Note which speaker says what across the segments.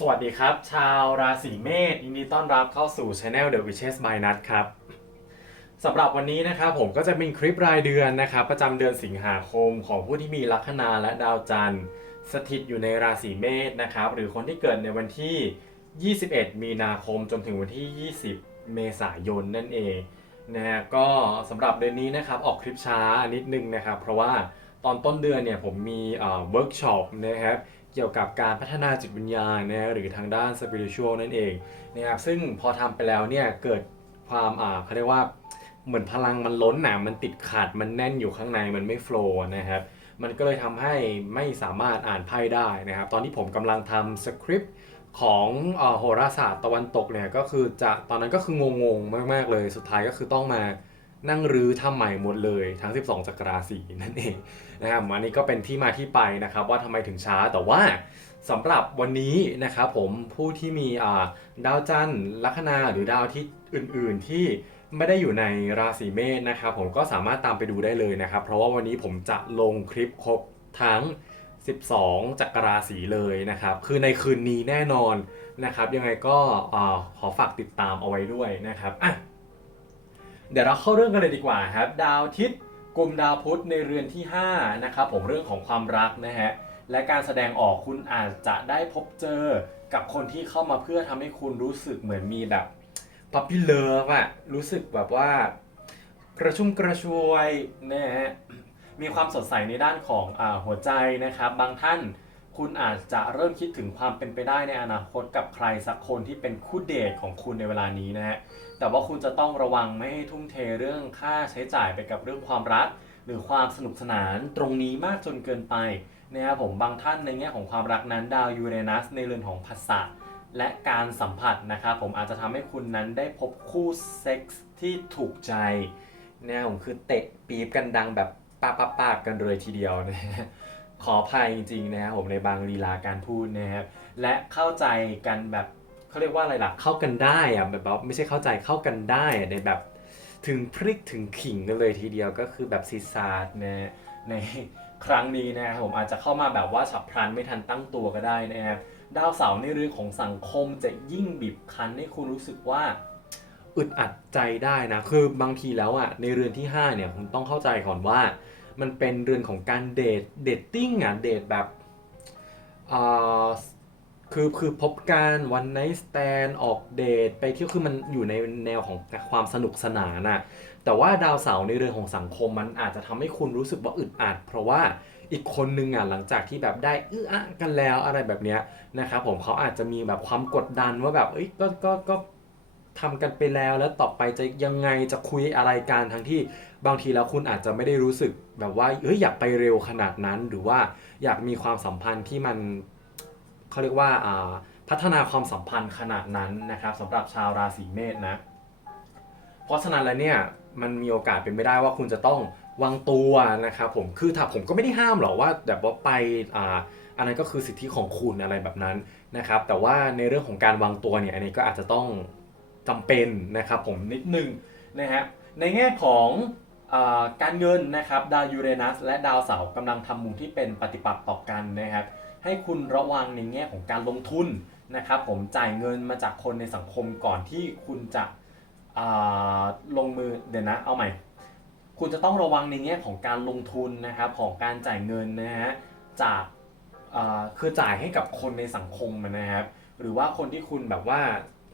Speaker 1: สวัสดีครับ ชาวราศีเมษยินดีต้อนรับเข้าสู่ Channel The Witches by Nut ครับสำหรับวันนี้นะครับผมก็จะเป็นคลิปรายเดือนนะครับประจำเดือนสิงหาคมของผู้ที่มีลัคนาและดาวจันทร์ สถิตอยู่ในราศีเมษนะครับหรือคนที่เกิดในวันที่ 21 มีนาคมจนถึงวันที่ 20 เมษายนนั่นเองนะฮะก็สำหรับเดือนนี้นะครับออกคลิปช้านิดนึงนะครับ เพราะว่าตอนต้นเดือนเนี่ยผมมีเวิร์กช็อปนะครับ เกี่ยวกับการพัฒนาจิตวิญญาณนะหรือทางด้านสปิริตชัลนั่นเองนะครับซึ่งพอทำไปแล้วเนี่ยเกิดความอ่าเขาเรียกว่าเหมือนพลังมันล้นหนามันติดขัดมันแน่นอยู่ข้างในมันไม่โฟล์นะครับมันก็เลยทำให้ไม่สามารถอ่านไพ่ได้นะครับ ตอนที่ผมกำลังทำสคริปต์ของอโหราศาสตร์ตะวันตกเนี่ยก็คือจะตอนนั้นก็คืองงๆมากๆเลย สุดท้ายก็คือต้องมา นั่งรื้อทำใหม่หมดเลยทั้ง 12 จักรราศีนั่นเองนะครับอันนี้ก็เป็นที่มาที่ไปนะครับ ว่าทำไมถึงช้าแต่ว่าสำหรับวันนี้นะครับผมผู้ที่มีาดาวจันทร์ลัคนาหรือดาวที่อื่น ๆ ที่ไม่ได้อยู่ในราศีเมษนะครับผมก็สามารถตามไปดูได้เลยนะครับ เพราะว่าวันนี้ผมจะลงคลิปครบทั้ง 12 จักรราศีเลยนะครับ คือในคืนนี้แน่นอนนะครับ ยังไงก็อขอฝากติดตามเอาไว้ด้วยนะครับอะ เดี๋ยวเราเข้าเรื่องกันเลยดีกว่าครับ ดาวทิตย์กลุ่มดาวพุธในเรือนที่5นะครับผมเรื่องของความรักนะฮะและการแสดงออกคุณอาจจะได้พบเจอกับคนที่เข้ามาเพื่อทำให้คุณรู้สึกเหมือนมีแบบปั๊ p ปี้เลิฟอะรู้สึกแบบว่ากระชุ่มกระชวยนะฮะมีความสดใสในด้านของอหัวใจนะครับ บางท่านคุณอาจจะเริ่มคิดถึงความเป็นไปได้ในอนาคตกับใครสักคนที่เป็นคู่เดทของคุณในเวลานี้นะฮะ แต่ว่าคุณจะต้องระวังไม่ให้ทุ่มเทเรื่องค่าใช้จ่ายไปกับเรื่องความรัก หรือความสนุกสนานตรงนี้มากจนเกินไปนะครับผมบางท่านในแง่ของความรักนั้นดาวยูเรนัสในเรือนของภาษาและการสัมผัสนะครับผมอาจจะทำให้คุณนั้นได้พบคู่เซ็กส์ที่ถูกใจนะผมคือเตะปี๊บกันดังแบบป้าป้าป้ากันเลยทีเดียวนะฮะขออภัยจริงๆนะครับผมในบางลีลาการพูดนะครับและเข้าใจกันแบบ เขาเรียกว่าอะไรล่ะ เข้ากันได้อะแบบว่าไม่ใช่เข้าใจเข้ากันได้อะในแบบถึงพริกถึงขิงกันเลยทีเดียวก็คือแบบซีซาร์ดนะในครั้งนี้นะครับผมอาจจะเข้ามาแบบว่าฉับพลันไม่ทันตั้งตัวก็ได้นะครับดาวเสาร์ในเรื่องของสังคมจะยิ่งบีบคั้นให้คุณรู้สึกว่าอึดอัดใจได้นะ คือบางทีแล้วอะในเรือนที่ 5 เนี่ยคุณต้องเข้าใจก่อนว่า มันเป็นเรือนของการเดทเดทติ้งอะเดทแบบอ่า คือคือพบการวันไน t ์สแตนออกเดทไปเที่ยวคือมันอยู่ในแนวของความสนุกสนานน่ะแต่ว่าดาวเสาร์ในเรือนของสังคมมันอาจจะทำให้คุณรู้สึกว่าอึดอัดเพราะว่าอีกคนนึงอะหลังจากที่แบบได้อื้ออะกันแล้วอะไรแบบเนี้ยนะครับผมเขาอาจจะมีแบบความกดดันว่าแบบเอ้ยก็ก็ก็ทำกันไปแล้วแล้วต่อไปจะยังไงจะคุยอะไรกันทั้งที่บางทีแล้วคุณอาจจะไม่ได้รู้สึกแบบว่าเฮ้ยอยากไปเร็วขนาดนั้น หรือว่าอยากมีความสัมพันธ์ที่มัน เขาเรียกว่าพัฒนาความสัมพันธ์ขนาดนั้นนะครับสำหรับชาวราศีเมษนะเพราะฉะนั้นแล้วเนี่ยมันมีโอกาสเป็นไม่ได้ว่าคุณจะต้องวางตัวนะครับผมคือถ้าผมก็ไม่ได้ห้ามหรอกว่าแบบว่าไปอ่าอันนั้นก็คือสิทธิของคุณอะไรแบบนั้นนะครับ แต่ว่าในเรื่องของการวางตัวเนี่ยอันนี้ก็อาจจะต้องจำเป็นนะครับผมนิดนึงนะฮะในแง่ของอาการเงินนะครับดาวยูเรนัสและดาวเสาร์กำลังทำมุมที่เป็นปฏิปักษ์ต่อกันนะครับ ให้คุณระวังในแง่ของการลงทุนนะครับผมจ่ายเงินมาจากคนในสังคมก่อนที่คุณจะลงมือเดี๋ยวนะเอาใหม่ คุณจะต้องระวังในแง่ของการลงทุนนะครับของการจ่ายเงินนะฮะจากคือจ่ายให้กับคนในสังคมนะครับ หรือว่าคนที่คุณแบบว่า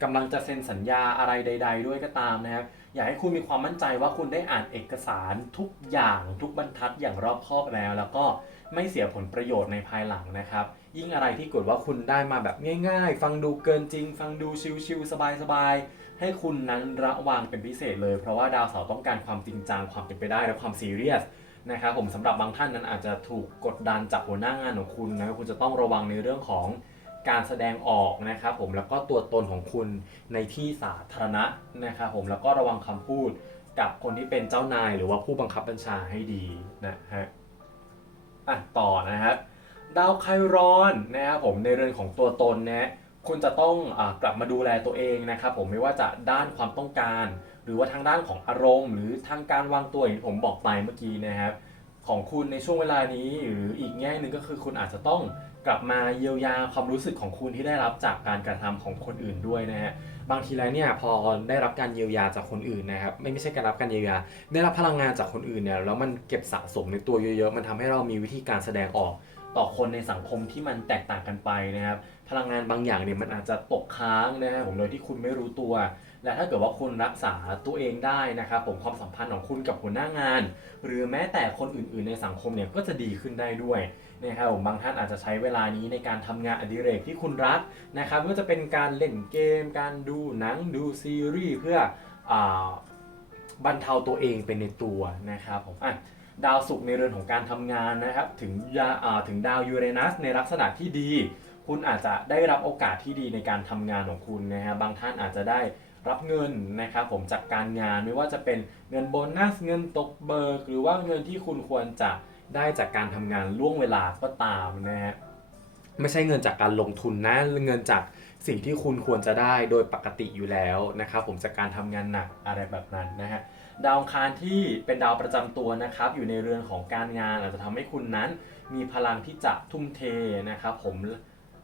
Speaker 1: กำลังจะเซ็นสัญญาอะไรใด ๆ ด้วยก็ตามนะครับ อยากให้คุณมีความมั่นใจว่าคุณได้อ่านเอกสารทุกอย่างทุกบรรทัดอย่างรอบคอบแล้ว แล้วก็ ไม่เสียผลประโยชน์ในภายหลังนะครับ ยิ่งอะไรที่กดว่าคุณได้มาแบบง่าย ๆ ฟังดูเกินจริง ฟังดูชิลๆสบายๆ ให้คุณนั้นระวังเป็นพิเศษเลย เพราะว่าดาวเสาร์ต้องการความจริงจังความเป็นไปได้และความซีเรียสนะครับผมสำหรับบางท่านนั้นอาจจะถูกกดดันจากหัวหน้างานของคุณนะคุณจะต้องระวังในเรื่องของการแสดงออกนะครับผมแล้วก็ตัวตนของคุณในที่สาธารณะนะครับผมแล้วก็ระวังคำพูดกับคนที่เป็นเจ้านายหรือว่าผู้บังคับบัญชาให้ดีนะฮะ อะต่อนะครับดาวไครอนนะครับผมในเรื่องของตัวตนนะคุณจะต้องอกลับมาดูแลตัวเองนะครับผมไม่ว่าจะด้านความต้องการ หรือว่าทางด้านของอารมณ์ หรือทางการวางตัวอย่างที่ผมบอกไปเมื่อกี้นะครับของคุณในช่วงเวลานี้หรืออีกแง่หนึ่งก็คือคุณอาจจะต้องกลับมาเยียวยาความรู้สึกของคุณที่ได้รับจากการกระทำของคนอื่นด้วยนะฮะ บางทีแล้วเนี่ยพอได้รับการเยียวยาจากคนอื่นนะครับไม่ไม่ใช่การรับการเยียวยา ได้รับพลังงานจากคนอื่นเนี่ยแล้วมันเก็บสะสมในตัวเยอะๆ มันทำให้เรามีวิธีการแสดงออกต่อคนในสังคมที่มันแตกต่างกันไปนะครับพลังงานบางอย่างเนี่ยมันอาจจะตกค้างนะครับผมโดยที่คุณไม่รู้ตัว และถ้าเกิดว่าคุณรักษาตัวเองได้นะครับผมความสัมพันธ์ของคุณกับหัวหน้างาน หรือแม้แต่คนอื่นๆ ในสังคมเนี่ยก็จะดีขึ้นได้ด้วย นะครับผมบางท่านอาจจะใช้เวลานี้ในการทำงานอดิเรกที่คุณรักนะครับไม่ว่าจะเป็นการเล่นเกม การดูหนังดูซีรีส์เพื่ออบรรเทาตัวเองเป็นในตัวนะครับผมอะดาวศุกร์ในเรือนของการทำงานนะครับถึงยาถึงดาวยูเรนัสในลักษณะที่ดี คุณอาจจะได้รับโอกาสที่ดีในการทำงานของคุณนะฮะบางท่านอาจจะได้รับเงินนะครับผมจากการงานไม่ว่าจะเป็นเงินโบนัสเงินตกเบิกหรือว่าเงินที่คุณควรจะ ได้จากการทำงานล่วงเวลาก็ตามนะฮะไม่ใช่เงินจากการลงทุนนะเงินจากสิ่งที่คุณควรจะได้โดยปกติอยู่แล้วนะครับผมจากการทำงานหนักอะไรแบบนั้นนะฮะดาวคารที่เป็นดาวประจำตัวนะครับ อยู่ในเรือนของการงานอาจจะทำให้คุณนั้น มีพลังที่จะทุ่มเทนะครับผม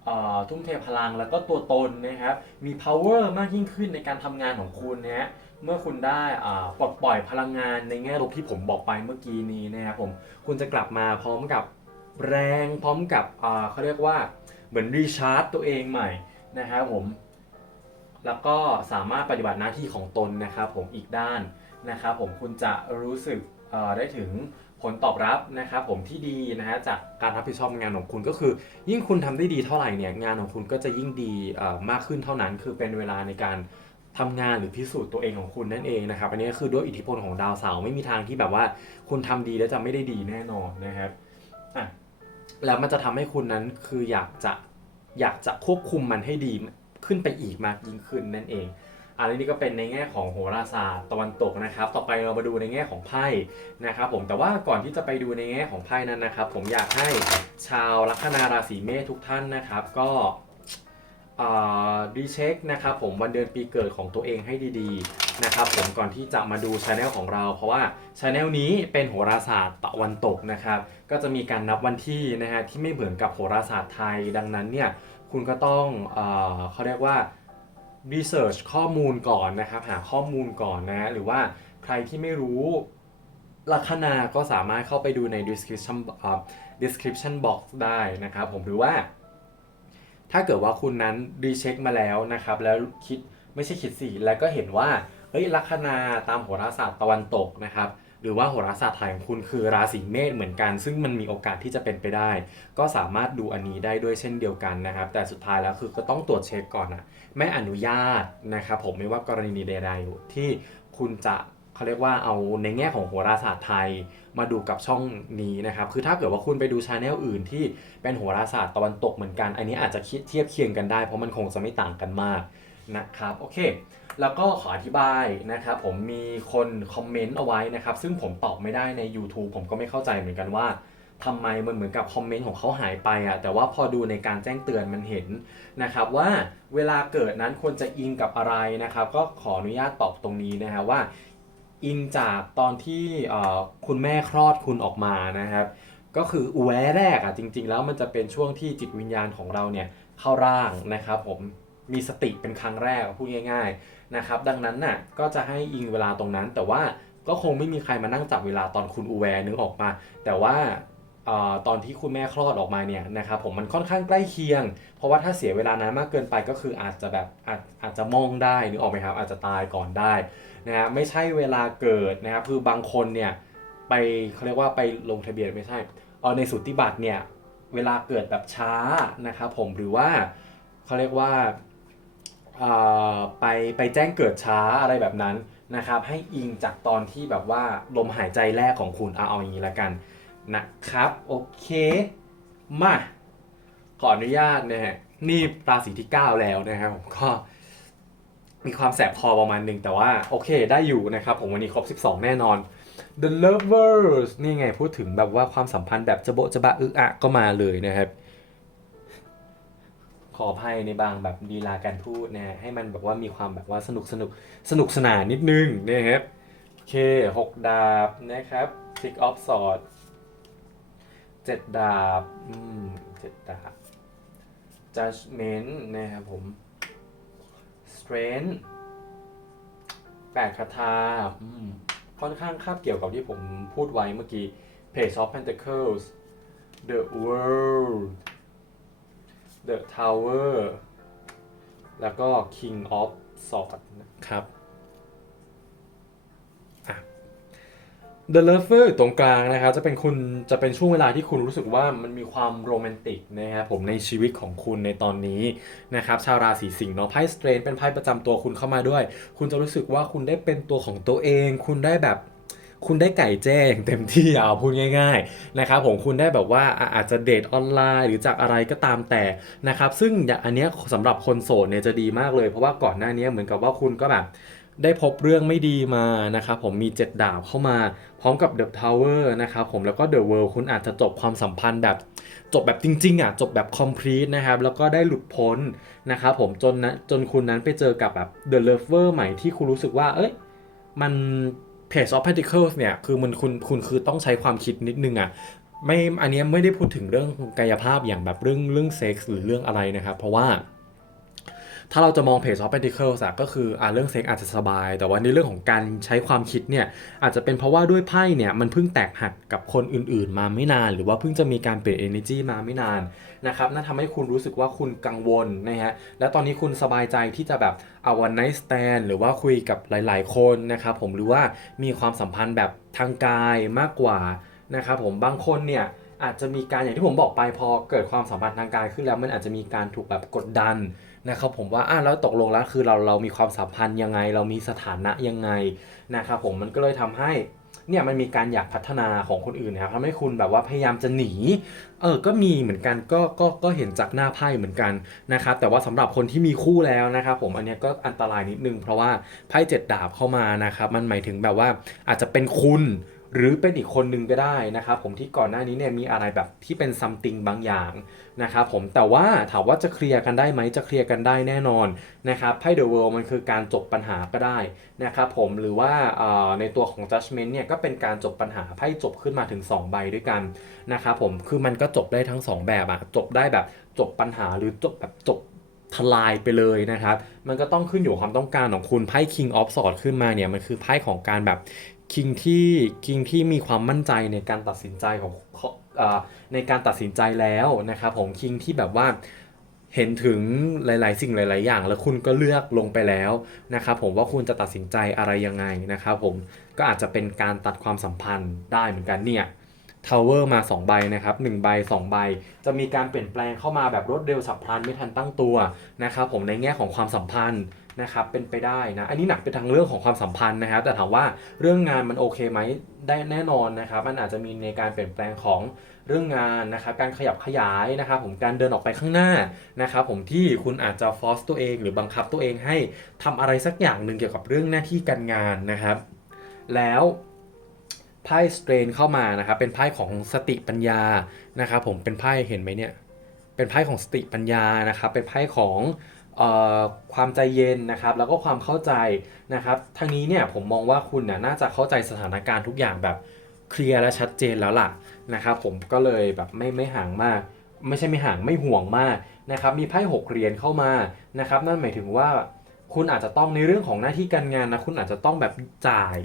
Speaker 1: เอ่อทุ่มเทพลังแล้วก็ตัวตนนะครับ มี power มากยิ่งขึ้นในการทำงานของคุณนะฮะ เมื่อคุณได้อ่าปลดปล่อยพลังงานในแง่ลบที่ผมบอกไปเมื่อกี้นี้นะครับผมคุณจะกลับมาพร้อมกับแรงพร้อมกับอ่าเขาเรียกว่าเหมือนรีชาร์จตัวเองใหม่นะครับผมแล้วก็สามารถปฏิบัติหน้าที่ของตนนะครับผมอีกด้านนะครับผมคุณจะรู้สึกได้ถึงผลตอบรับนะครับผมที่ดีนะฮะจากการรับผิดชอบงานของคุณก็คือ ยิ่งคุณทำได้ดีเท่าไหร่เนี่ยงานของคุณก็จะยิ่งดีมากขึ้นเท่านั้น คือเป็นเวลาในการ ทำงานหรือพิสูจน์ตัวเองของคุณนั่นเองนะครับอันนี้ก็คือด้วยอิทธิพลของดาวเสาร์ไม่มีทางที่แบบว่า คุณทำดีแล้วจะไม่ได้ดีแน่นอนนะครับอะแล้วมันจะทำให้คุณนั้นคืออยากจะอยากจะควบคุมมันให้ดีขึ้นไปอีกมากยิ่งขึ้นนั่นเองอันนี้ก็เป็นในแง่ของโหราศาสตร์ตะวันตกนะครับ ต่อไปเรามาดูในแง่ของไพ่นะครับ ผมแต่ว่าก่อนที่จะไปดูในแง่ของไพ่นั้นนะครับ ผมอยากให้ชาวลัคนาราศีเมษทุกท่านนะครับ ก็ ดีเช็คนะครับผมวันเดือนปีเกิดของตัวเองให้ดีๆนะครับผมก่อนที่จะมาดูช anel ของเรา เพราะว่าช anel นี้เป็นโหราศาสตร์ตะวันตกนะครับก็จะมีการนับวันที่นะฮะที่ไม่เหมือนกับโหราศาสตร์ไทย ดังนั้นเนี่ยคุณก็ต้องเอเขาเรียกว่า research ข้อมูลก่อนนะครับหาข้อมูลก่อนนะหรือว่าใครที่ไม่รู้ลัคนาก็สามารถเข้าไปดูใน description description box ได้นะครับผมหรือว่า ถ้าเกิดว่าคุณนั้นรีเช็คมาแล้วนะครับ แล้วคิดไม่ใช่คิดสิแล้วก็เห็นว่าเอ้ยลัคนาตามโหราศาสตร์ตะวันตกนะครับ หรือว่าโหราศาสตร์ไทยของคุณคือราศีเมษเหมือนกัน ซึ่งมันมีโอกาสที่จะเป็นไปได้ ก็สามารถดูอันนี้ได้ด้วยเช่นเดียวกันนะครับ แต่สุดท้ายแล้วคือก็ต้องตรวจเช็คก่อนนะไม่อนุญาตนะครับผมไม่ว่ากรณีใดๆที่คุณจะ เขาเรียกว่าเอาในแง่ของโหราศาสตร์ไทยมาดูกับช่องนี้นะครับ คือถ้าเกิดว่าคุณไปดูชาแนลอื่นที่เป็นโหราศาสตร์ตะวันตกเหมือนกัน อันนี้อาจจะเทียบเคียงกันได้เพราะมันคงจะไม่ต่างกันมากนะครับ โอเค แล้วก็ขออธิบายนะครับ ผมมีคนคอมเมนต์เอาไว้นะครับ ซึ่งผมตอบไม่ได้ใน YouTube ผมก็ไม่เข้าใจเหมือนกันว่าทำไมมันเหมือนกับคอมเมนต์ของเขาหายไปอะแต่ว่าพอดูในการแจ้งเตือนมันเห็นนะครับว่าเวลาเกิดนั้นควรจะอิงกับอะไรนะครับ ก็ขออนุญาตตอบตรงนี้นะฮะว่า อิงจากตอนที่คุณแม่คลอดคุณออกมานะครับ ก็คืออุแวแรกอะจริง ๆ แล้วมันจะเป็นช่วงที่จิตวิญญาณของเราเนี่ยเข้าร่างนะครับผมมีสติเป็นครั้งแรกพูดง่ายๆนะครับดังนั้นน่ะก็จะให้อิงเวลาตรงนั้น แต่ว่าก็คงไม่มีใครมานั่งจับเวลาตอนคุณอุแวนึกออกมา แต่ว่าออตอนที่คุณแม่คลอดออกมาเนี่ยนะครับผมมันค่อนข้างใกล้เคียง เพราะว่าถ้าเสียเวลานานมากเกินไปก็คืออาจจะแบบอาจอาจจะมองได้นึกออกไหมครับอาจจะตายก่อนได้ นะฮะไม่ใช่เวลาเกิดนะครับคือบางคนเนี่ยไปเขาเรียกว่าไปลงทะเบียนไม่ใช่เออในสุทธิบัตรเนี่ยเวลาเกิดแบบช้านะครับผมหรือว่าเขาเรียกว่าไปไปแจ้งเกิดช้าอะไรแบบนั้นนะครับให้อิงจากตอนที่แบบว่าลมหายใจแรกของคุณเอาเอาอย่างนี้ละกันนะครับโอเคมาขออนุญาตนะฮะนี่ราศีที่ 9 แล้วนะครับผมก็ มีความแสบคอประมาณหนึ่งแต่ว่าโอเคได้อยู่นะครับ ผมวันนี้ครบ 12 แน่นอน The Lovers นี่ไงพูดถึงแบบว่าความสัมพันธ์แบบจะโบจะบะอึะอะก็มาเลยนะครับ ขออภัยในบางแบบดีลาการพูดนะให้มันแบบว่ามีความแบบว่าสนุกสนุกสนุกสนานนิดนึงนะครับโอเค 6 ดาบนะครับ Six of Swords 7ดาบอืมเจ็ดดาบ judgment นะครับผม strength แปดคาถาค่อนข้างคาบเกี่ยวกับที่ผมพูดไว้เมื่อกี้ page of pentacles the world the tower แล้วก็ king of swords ครับ The Lover อยู่ตรงกลางนะครับจะเป็นคุณจะเป็นช่วงเวลาที่คุณรู้สึกว่ามันมีความโรแมนติกนะครับผมในชีวิตของคุณในตอนนี้นะครับชาวราศีสิงห์เนาะไพ่สเตรนเป็นไพ่ประจำตัวคุณเข้ามาด้วย คุณจะรู้สึกว่าคุณได้เป็นตัวของตัวเอง คุณได้แบบคุณได้ไก่แจ้งเต็มที่เอาพูดง่ายๆนะครับผมคุณได้แบบว่าอาจจะเดทออนไลน์หรือจากอะไรก็ตามแต่นะครับซึ่งอย่างอันเนี้ยสำหรับคนโสดเนี่ยจะดีมากเลย เพราะว่าก่อนหน้านี้เหมือนกับว่าคุณก็แบบ ได้พบเรื่องไม่ดีมานะครับผมมี 7 ดาบเข้ามาพร้อมกับ The Tower นะครับผมแล้วก็ The World คุณอาจจะจบความสัมพันธ์แบบ จบแบบจริงๆอะจบแบบ complete นะครับแล้วก็ได้หลุดพ้นนะครับผมจนนะจนคุณนั้นไปเจอกับแบบ The Lover ใหม่ที่คุณรู้สึกว่า เอ้ยมัน Page of Pentacles เนี่ยคือมันคุณคุณคือต้องใช้ความคิดนิดนึงอะไม่อันนี้ไม่ได้พูดถึงเรื่องกายภาพอย่างแบบเรื่องเรื่องเซ็กส์หรือเรื่องอะไรนะครับเพราะว่า ถ้าเราจะมอง Page of Pentacles อะก็คืออ่าเรื่องเซ็กอาจจะสบาย แต่ว่าในเรื่องของการใช้ความคิดเนี่ยอาจจะเป็นเพราะว่าด้วยไพ่เนี่ยมันเพิ่งแตกหักกับคนอื่นๆ มาไม่นาน หรือว่าเพิ่งจะมีการเปลี่ยน energy มาไม่นานนะครับนั่นทำให้คุณรู้สึกว่าคุณกังวลนะฮะและตอนนี้คุณสบายใจที่จะแบบเอาวันไน t ์ stand หรือว่าคุยกับหลาย ๆ คนนะครับผมหรือว่ามีความสัมพันธ์แบบทางกายมากกว่านะครับผมบางคนเนี่ยอาจจะมีการอย่างที่ผมบอกไปพอเกิดความสัมพันธ์ทางกายขึ้นแล้วมันอาจจะมีการถูกแบบกดดัน นะครับผมว่าอะแล้วตกลงแล้วคือเราเรามีความสัมพันธ์ยังไง เรามีสถานะยังไงนะครับผมมันก็เลยทำให้เนี่ยมันมีการอยากพัฒนาของคนอื่นนะครับทำให้คุณแบบว่าพยายามจะหนีเออก็มีเหมือนกันก็ก็ก็เห็นจากหน้าไพ่เหมือนกันนะครับแต่ว่าสำหรับคนที่มีคู่แล้วนะครับผมอันนี้ก็อันตรายนิดนึงเพราะว่าไพ่เจ็ดดาบเข้ามานะครับมันหมายถึงแบบว่าอาจจะเป็นคุณ หรือเป็นอีกคนนึงก็ได้นะครับผมที่ก่อนหน้านี้เนี่ยมีอะไรแบบที่เป็นซัมติงบางอย่างนะครับผมแต่ว่าถามว่าจะเคลียร์กันได้ไหมจะเคลียร์กันได้แน่นอนนะครับไพ่เดอะเวิลด์มันคือการจบปัญหาก็ได้นะครับผมหรือว่าในตัวของ judgment เนี่ยก็เป็นการจบปัญหาไพ่จบขึ้นมาถึง 2 ใบด้วยกันนะครับผมคือมันก็จบได้ทั้ง 2 แบบอะจบได้แบบจบปัญหาหรือจบแบบจบทลายไปเลยนะครับ มันก็ต้องขึ้นอยู่ความต้องการของคุณ ไพ่ King of Swords ขึ้นมาเนี่ย มันคือไพ่ของการแบบ คิงที่คิงที่มีความมั่นใจในการตัดสินใจของในการตัดสินใจแล้วนะครับของคิงที่แบบว่าเห็นถึงหลาย ๆ สิ่งหลาย ๆ อย่าง แล้วคุณก็เลือกลงไปแล้วนะครับผมว่าคุณจะตัดสินใจอะไรยังไงนะครับผมก็อาจจะเป็นการตัดความสัมพันธ์ได้เหมือนกันเนี่ย ทาวเวอร์มา2ใบนะครับ1ใบ2 ใบ จะมีการเปลี่ยนแปลงเข้ามาแบบรวดเร็วฉับพลันไม่ทันตั้งตัวนะครับผมในแง่ของความสัมพันธ์นะครับเป็นไปได้นะอันนี้หนักไปทางเรื่องของความสัมพันธ์นะครับแต่ถามว่าเรื่องงานมันโอเคไหมได้แน่นอนนะครับ มันอาจจะมีในการเปลี่ยนแปลงของเรื่องงานนะครับการขยับขยายนะครับผมการเดินออกไปข้างหน้านะครับผมที่คุณอาจจะฟอสตัวเอง หรือบังคับตัวเองให้ทำอะไรสักอย่างหนึ่งเกี่ยวกับเรื่องหน้าที่การงานนะครับ แล้ว ไพ่สเตรนเข้ามานะครับเป็นไพ่ของสติปัญญานะครับผมเป็นไพ่เห็นไหมเนี่ยเป็นไพ่ของสติปัญญานะครับเป็นไพ่ของออความใจเย็นนะครับแล้วก็ความเข้าใจนะครับทางนี้เนี่ยผมมองว่าคุณน่ะน่าจะเข้าใจสถานการณ์ทุกอย่างแบบเคลียร์และชัดเจนแล้วล่ะนะครับผมก็เลยแบบไม่ไม่ห่างมาก ไม่ใช่ไม่ห่างไม่ห่วงมากนะครับมีไพ่หกเหรียญเข้ามานะครับนั่นหมายถึงว่า คุณอาจจะต้องในเรื่องของหน้าที่การงานนะคุณอาจจะต้องแบบจ่าย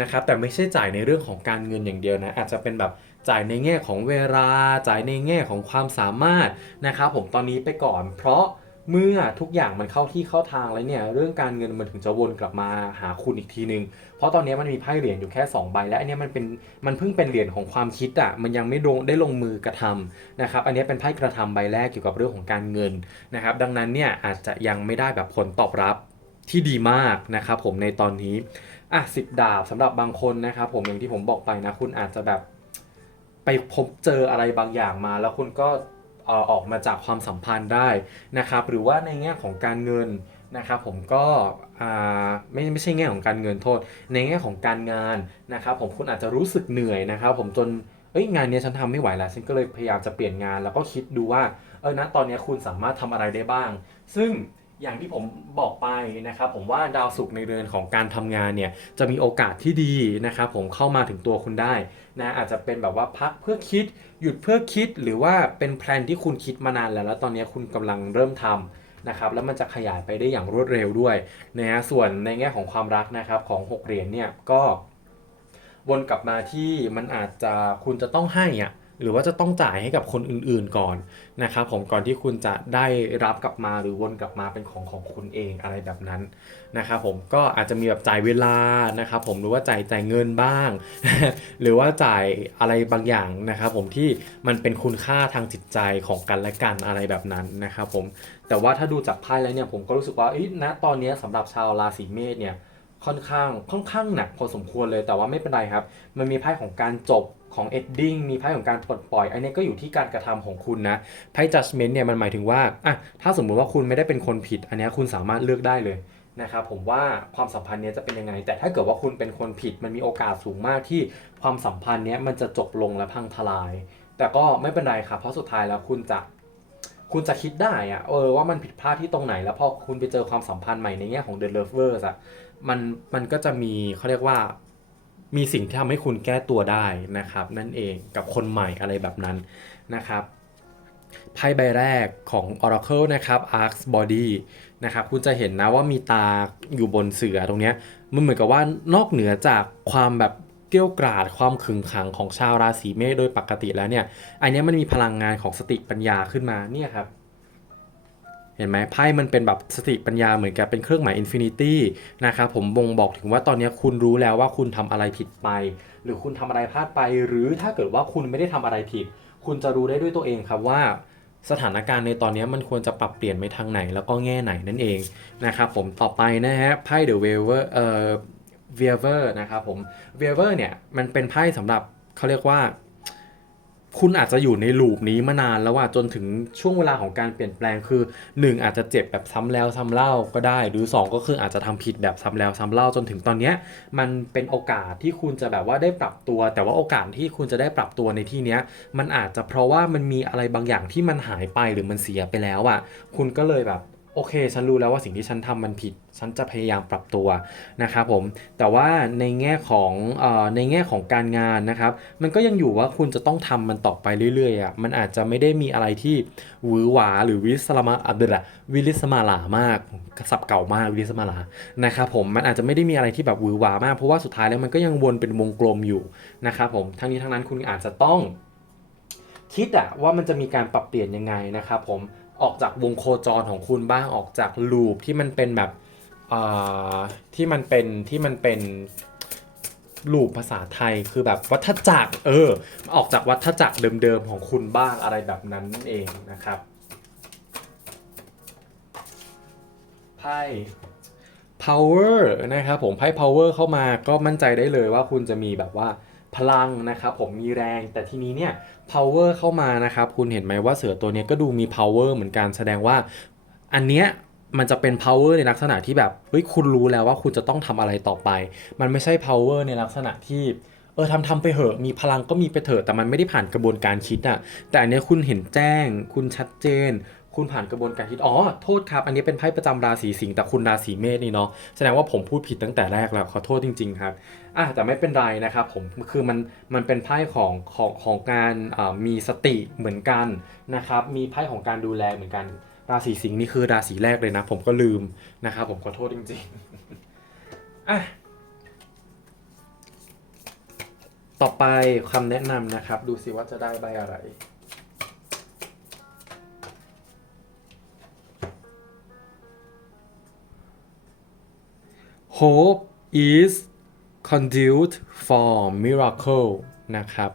Speaker 1: นะครับแต่ไม่ใช่จ่ายในเรื่องของการเงินอย่างเดียวนะอาจจะเป็นแบบจ่ายในแง่ของเวลาจ่ายในแง่ของความสามารถนะครับผมตอนนี้ไปก่อน เพราะเมื่อทุกอย่างมันเข้าที่เข้าทางแล้วเนี่ยเรื่องการเงินมันถึงจะวนกลับมาหาคุณอีกทีนึง เพราะตอนนี้มันมีไพ่เหรียญอยู่แค่ 2 ใบ และอันนี้มันเป็นมันเพิ่งเป็นเหรียญของความคิดอะมันยังไม่ลงได้ลงมือกระทำนะครับอันนี้เป็นไพ่กระทำใบแรกเกี่ยวกับเรื่องของการเงินนะครับดังนั้นเนี่ยอาจจะยังไม่ได้แบบผลตอบรับ ที่ดีมากนะครับผมในตอนนี้อะสิบดาบสำหรับบางคนนะครับผมอย่างที่ผมบอกไปนะคุณอาจจะแบบไปพบเจออะไรบางอย่างมา แล้วคุณก็ออกมาจากความสัมพันธ์ได้นะครับหรือว่าในแง่ของการเงินนะครับผมก็อ่าไม่ไม่ใช่แง่ของการเงินโทษ ในแง่ของการงานนะครับผมคุณอาจจะรู้สึกเหนื่อยนะครับผมจนเอ้ยงานนี้ฉันทำไม่ไหวแล้ว ฉันก็เลยพยายามจะเปลี่ยนงาน แล้วก็คิดดูว่าเออนะตอนนี้คุณสามารถทำอะไรได้บ้าง ซึ่ง อย่างที่ผมบอกไปนะครับผมว่าดาวศุกร์ในเรือนของการทำงานเนี่ยจะมีโอกาสที่ดีนะครับผมเข้ามาถึงตัวคุณได้นะอาจจะเป็นแบบว่าพักเพื่อคิดหยุดเพื่อคิดหรือว่าเป็นแพลนที่คุณคิดมานานแล้ว แล้วตอนนี้คุณกำลังเริ่มทำนะครับแล้วมันจะขยายไปได้อย่างรวดเร็วด้วยนะฮะส่วนในแง่ของความรักนะครับของหกเหรียญเนี่ยก็วนกลับมาที่มันอาจจะคุณจะต้องให้อะ หรือว่าจะต้องจ่ายให้กับคนอื่นๆก่อนนะครับผมก่อนที่คุณจะได้รับกลับมาหรือวนกลับมาเป็นของของคุณเองอะไรแบบนั้นนะครับผมก็อาจจะมีแบบจ่ายเวลานะครับผมหรือว่าจ่ายจ่ายเงินบ้าง หรือว่าจ่ายอะไรบางอย่างนะครับผมที่มันเป็นคุณค่าทางจิตใจของกันและกันอะไรแบบนั้นนะครับผมแต่ว่าถ้าดูจากไพ่แล้วเนี่ยผมก็รู้สึกว่าเอ้ณตอนนี้ยสำหรับชาวราศีเมษเนี่ย ค่อนข้างค่อนข้างหนักพอสมควรเลยแต่ว่าไม่เป็นไรครับ มันมีไพ่ของการจบของ ending มีไพ่ของการปลดปล่อย อันนี้ก็อยู่ที่การกระทำของคุณนะไพ่ judgment เนี่ยมันหมายถึงว่าอะถ้าสมมุติว่าคุณไม่ได้เป็นคนผิด อันนี้คุณสามารถเลือกได้เลยนะครับผมว่าความสัมพันธ์เนี้ยจะเป็นยังไง แต่ถ้าเกิดว่าคุณเป็นคนผิดมันมีโอกาสสูงมากที่ความสัมพันธ์เนี้ยมันจะจบลงและพังทลาย แต่ก็ไม่เป็นไรครับเพราะสุดท้ายแล้วคุณจะคุณจะคิดได้อะเออว่ามันผิดพลาดที่ตรงไหนแล้วพอคุณไปเจอความสัมพันธ์ใหม่ในแง่ของ The Lovers อะ มันมันก็จะมีเขาเรียกว่ามีสิ่งที่ทำให้คุณแก้ตัวได้นะครับ นั่นเองกับคนใหม่อะไรแบบนั้นนะครับไพ่ใบแรกของ Oracle นะครับ Arx Body นะครับคุณจะเห็นนะว่ามีตาอยู่บนเสือตรงนี้มันเหมือนกับว่านอกเหนือจากความแบบเกี้ยวกราดความขึงขังของชาวราศีเมษโดยปกติแล้วเนี่ยอันนี้มันมีพลังงานของสติปัญญาขึ้นมาเนี่ยครับ เห็นไหมไพ่มันเป็นแบบสติปัญญาเหมือนกับเป็นเครื่องหมายอินฟินิตี้นะครับผมบ่งบอกถึงว่าตอนนี้คุณรู้แล้วว่าคุณทำอะไรผิดไป หรือคุณทำอะไรพลาดไป หรือถ้าเกิดว่าคุณไม่ได้ทำอะไรผิด คุณจะรู้ได้ด้วยตัวเองครับว่าสถานการณ์ในตอนนี้มันควรจะปรับเปลี่ยนไปทางไหนแล้วก็แง่ไหนนั่นเองนะครับผมต่อไปนะฮะไพ่เดอะเวเวอร์เอ่อเวเวอร์นะครับผมเวเวอร์เนี่ยมันเป็นไพ่สำหรับเขาเรียกว่า คุณอาจจะอยู่ในลูปนี้มานานแล้วว่าจนถึงช่วงเวลาของการเปลี่ยนแปลงคือ 1 อาจจะเจ็บแบบซ้ำแล้วซ้ำเล่าก็ได้ หรือ 2 ก็คืออาจจะทำผิดแบบซ้ำแล้วซ้ำเล่าจนถึงตอนเนี้ยมันเป็นโอกาสที่คุณจะแบบว่าได้ปรับตัว แต่ว่าโอกาสที่คุณจะได้ปรับตัวในที่เนี้ยมันอาจจะเพราะว่ามันมีอะไรบางอย่างที่มันหายไปหรือมันเสียไปแล้วอะ่ะคุณก็เลยแบบ โอเค ฉันรู้แล้วว่าสิ่งที่ฉันทำมันผิด ฉันจะพยายามปรับตัวนะครับผม แต่ว่าในแง่ของออในแง่ของการงานนะครับ มันก็ยังอยู่ว่าคุณจะต้องทำมันต่อไปเรื่อยๆอะ มันอาจจะไม่ได้มีอะไรที่หวือหวาหรือวิสลมาอับดุละวิลิสมาลามากศัพท์เก่ามากวิลิสมาลานะครับผม มันอาจจะไม่ได้มีอะไรที่แบบหวือหวามาก เพราะว่าสุดท้ายแล้วมันก็ยังวนเป็นวงกลมอยู่นะครับผม ทั้งนี้ทั้งนั้นคุณอาจจะต้อง คิดอะว่ามันจะมีการปรับเปลี่ยนยังไงนะครับผม ออกจากวงโคจรของคุณบ้างออกจากลูปที่มันเป็นแบบที่มันเป็นที่มันเป็นลูปภาษาไทยคือแบบวัฏจักรเออออกจากวัฏจักรเดิมๆของคุณบ้างอะไรแบบนั้นเองนะครับไพ่ power นะครับผมไพ่ power เข้ามาก็มั่นใจได้เลยว่าคุณจะมีแบบว่าพลังนะครับผมมีแรงแต่ทีนี้เนี่ย power เข้ามานะครับ คุณเห็นไหมว่าเสือตัวนี้ก็ดูมี power เหมือนกันแสดงว่า อันเนี้ยมันจะเป็น power ในลักษณะที่แบบเฮ้ยคุณรู้แล้วว่าคุณจะต้องทำอะไรต่อไป มันไม่ใช่ power ในลักษณะที่เออทำทำไปเหอะมีพลังก็มีไปเถอะแต่มันไม่ได้ผ่านกระบวนการคิดอะแต่อันเนี้ยคุณเห็นแจ้ง คุณชัดเจน คุณผ่านกระบวนการคิด อ๋อ โทษครับ อันนี้เป็นไพ่ประจำราศีสิงห์แต่คุณราศีเมษนี่เนาะ แสดงว่าผมพูดผิดตั้งแต่แรกแล้ว ขอโทษจริง ๆ ครับ อะแต่ไม่เป็นไรนะครับผม คือมัน มันเป็นไพ่ของของของการมีสติเหมือนกันนะครับ มีไพ่ของการดูแลเหมือนกัน ราศีสิงห์นี่คือราศีแรกเลยนะ ผมก็ลืมนะครับผมขอโทษจริงๆ อะ ต่อไปคำแนะนำนะครับ ดูสิว่าจะได้ใบอะไร Hope is conduit for miracle นะครับ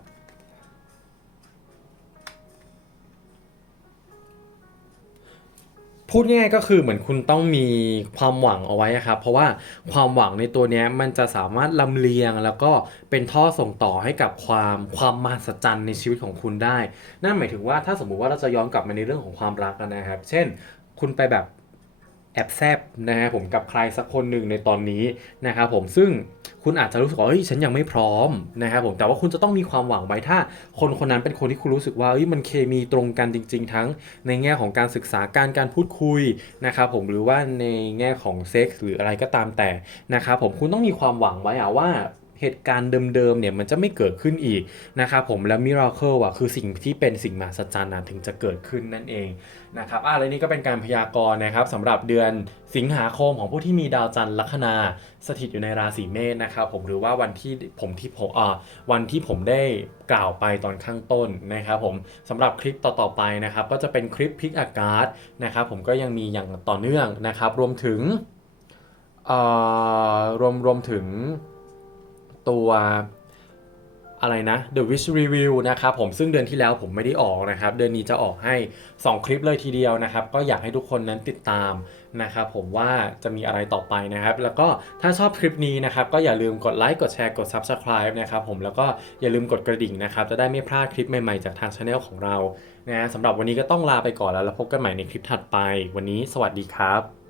Speaker 1: พูดง่ายก็คือเหมือนคุณต้องมีความหวังเอาไว้ครับ เพราะว่าความหวังในตัวนี้มันจะสามารถลำเลียงแล้วก็เป็นท่อส่งต่อให้กับความความมหัศจรรย์ในชีวิตของคุณได้ นั่นหมายถึงว่าถ้าสมมุติว่าเราจะย้อนกลับมาในเรื่องของความรักนะครับ เช่น คุณไปแบบ แอบแซบนะฮะผมกับใครสักคนหนึ่งในตอนนี้นะครับผมซึ่งคุณอาจจะรู้สึกว่าเฮ้ยฉันยังไม่พร้อมนะครับผมแต่ว่าคุณจะต้องมีความหวังไว้ถ้า คนคนนั้นเป็นคนที่คุณรู้สึกว่าเอ้ยมันเคมีตรงกันจริง ๆ ทั้งในแง่ของการศึกษาการการพูดคุยนะครับผมหรือว่าในแง่ของเซ็กส์หรืออะไรก็ตามแต่นะครับผมคุณต้องมีความหวังไว้อะว่า เหตุการณ์เดิมๆเนี่ยมันจะไม่เกิดขึ้นอีกนะครับผมแล้วมิราเคิลอะคือสิ่งที่เป็นสิ่งมหัศจรรย์นะถึงจะเกิดขึ้นนั่นเองนะครับอะและนี่ก็เป็นการพยากรณ์นะครับสำหรับเดือนสิงหาคมของผู้ที่มีดาวจันทร์ลัคนาสถิตอยู่ในราศีเมษนะครับผมหรือว่าวันที่ผมที่ผมอ่าวันที่ผมได้กล่าวไปตอนข้างต้นนะครับผมสำหรับคลิปต่อๆไปนะครับก็จะเป็นคลิปพิกอากาศนะครับผมก็ยังมีอย่างต่อเนื่องนะครับรวมถึงเอ่อรวมรวมถึง ตัวอะไรนะ The Wish Review นะครับผมซึ่งเดือนที่แล้วผมไม่ได้ออกนะครับ เดือนนี้จะออกให้ 2 คลิปเลยทีเดียวนะครับ ก็อยากให้ทุกคนนั้นติดตามนะครับผมว่าจะมีอะไรต่อไปนะครับ แล้วก็ถ้าชอบคลิปนี้นะครับก็อย่าลืมกดไลค์กดแชร์กด Subscribe นะครับผมแล้วก็อย่าลืมกดกระดิ่งนะครับ จะได้ไม่พลาดคลิปใหม่ๆจากทางช anel ของเรานะสำหรับวันนี้ก็ต้องลาไปก่อนแล้วแล้วพบกันใหม่ในคลิปถัดไป วันนี้สวัสดีครับ